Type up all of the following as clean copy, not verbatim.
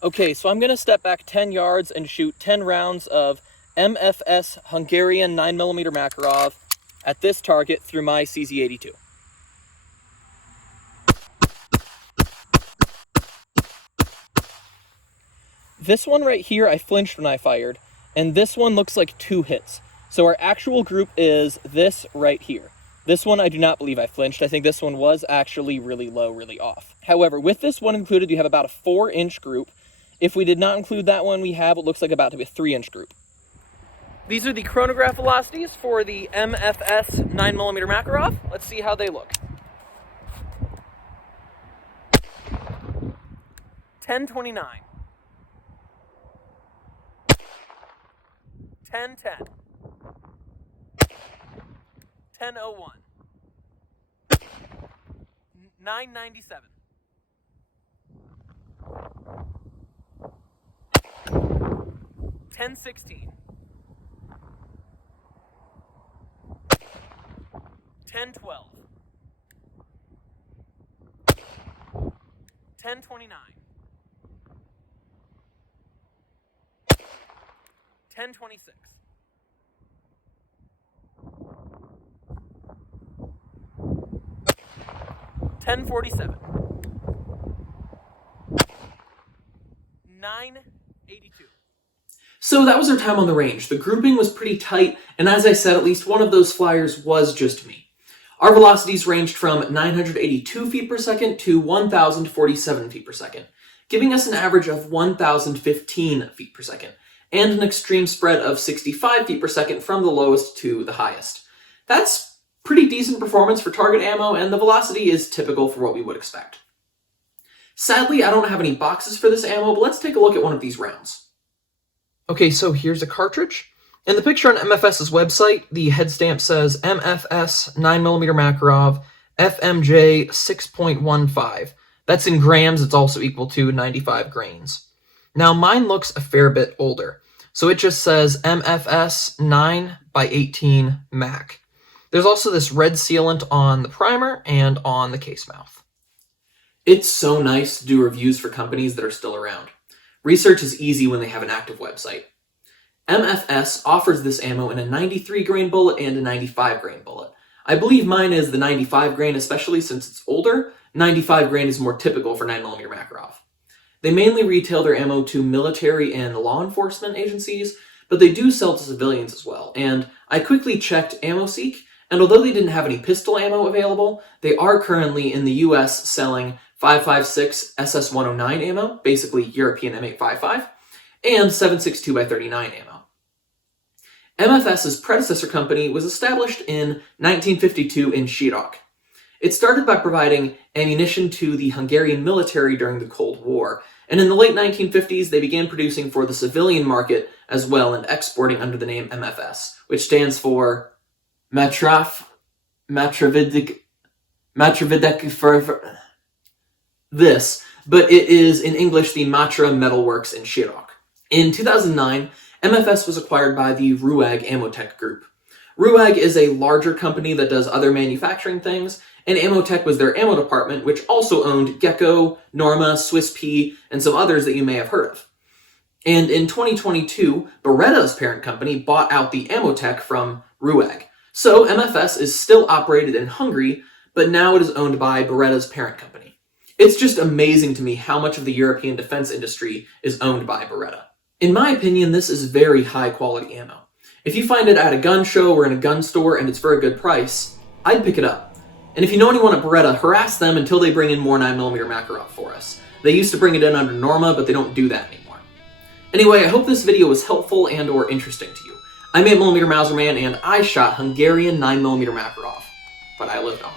Okay, so I'm going to step back 10 yards and shoot 10 rounds of MFS Hungarian 9mm Makarov at this target through my CZ82. This one right here, I flinched when I fired, and this one looks like 2 hits. So our actual group is this right here. This one I do not believe I flinched. I think this one was actually really low, really off. However, with this one included, you have about a 4-inch group. If we did not include that one, we have what looks like about to be a 3-inch group. These are the chronograph velocities for the MFS 9mm Makarov. Let's see how they look. 1029. 1010. 1001. 997. 1016. 1012. 1029. 1026. 1047. 982. So that was our time on the range. The grouping was pretty tight, and as I said, at least one of those flyers was just me. Our velocities ranged from 982 feet per second to 1,047 feet per second, giving us an average of 1,015 feet per second, and an extreme spread of 65 feet per second from the lowest to the highest. That's pretty decent performance for target ammo, and the velocity is typical for what we would expect. Sadly, I don't have any boxes for this ammo, but let's take a look at one of these rounds. Okay, so here's a cartridge. In the picture on MFS's website, the head stamp says MFS 9mm Makarov FMJ 6.15. That's in grams, it's also equal to 95 grains. Now mine looks a fair bit older, so it just says MFS 9x18 Mac. There's also this red sealant on the primer and on the case mouth. It's so nice to do reviews for companies that are still around. Research is easy when they have an active website. MFS offers this ammo in a 93 grain bullet and a 95 grain bullet. I believe mine is the 95 grain, especially since it's older. 95 grain is more typical for 9mm Makarov. They mainly retail their ammo to military and law enforcement agencies, but they do sell to civilians as well. And I quickly checked AmmoSeek, and although they didn't have any pistol ammo available, they are currently in the US selling 5.56 SS109 ammo, basically European M855, and 7.62x39 ammo. MFS's predecessor company was established in 1952 in Szirok. It started by providing ammunition to the Hungarian military during the Cold War, and in the late 1950s they began producing for the civilian market as well and exporting under the name MFS, which stands for Matrovidik for this, but it is in English the Matra Metalworks in Szirok. In 2009, MFS was acquired by the Ruag Ammotech Group. Ruag is a larger company that does other manufacturing things, and Ammotech was their ammo department, which also owned Gecko, Norma, Swiss P, and some others that you may have heard of. And in 2022, Beretta's parent company bought out the Ammotech from Ruag. So MFS is still operated in Hungary, but now it is owned by Beretta's parent company. It's just amazing to me how much of the European defense industry is owned by Beretta. In my opinion, this is very high quality ammo. If you find it at a gun show or in a gun store and it's for a good price, I'd pick it up. And if you know anyone at Beretta, harass them until they bring in more 9mm Makarov for us. They used to bring it in under Norma, but they don't do that anymore. Anyway, I hope this video was helpful and or interesting to you. I'm 8mm Mauser Man, and I shot Hungarian 9mm Makarov, but I lived on.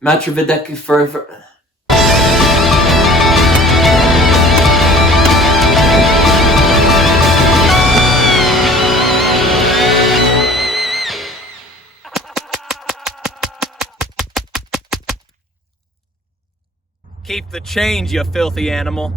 Matrovidik for... Keep the change, you filthy animal.